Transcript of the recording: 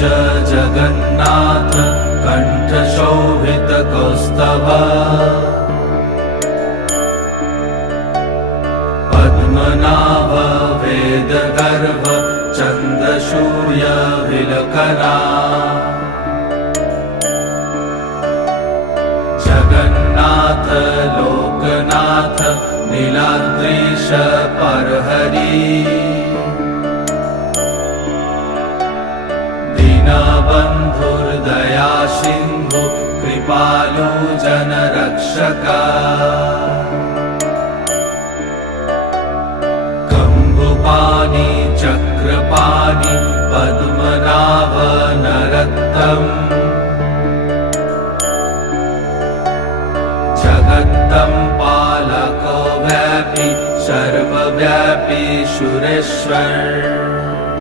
जगन्नाथ कण्ठशोभितकौस्तभ पद्मनाभ वेदगर्भ चन्द्रसूर्यविलकरा जगन्नाथ लोकनाथ नीलाद्रीश परहरि दीनबन्धुर्दया सिन्धु कृपालु जनरक्षक कम्बुपाणि चक्रपाणि पद्मनाभ नरोत्तम जगत्तं पालको व्यापी सर्वव्यापी सुरेश्वर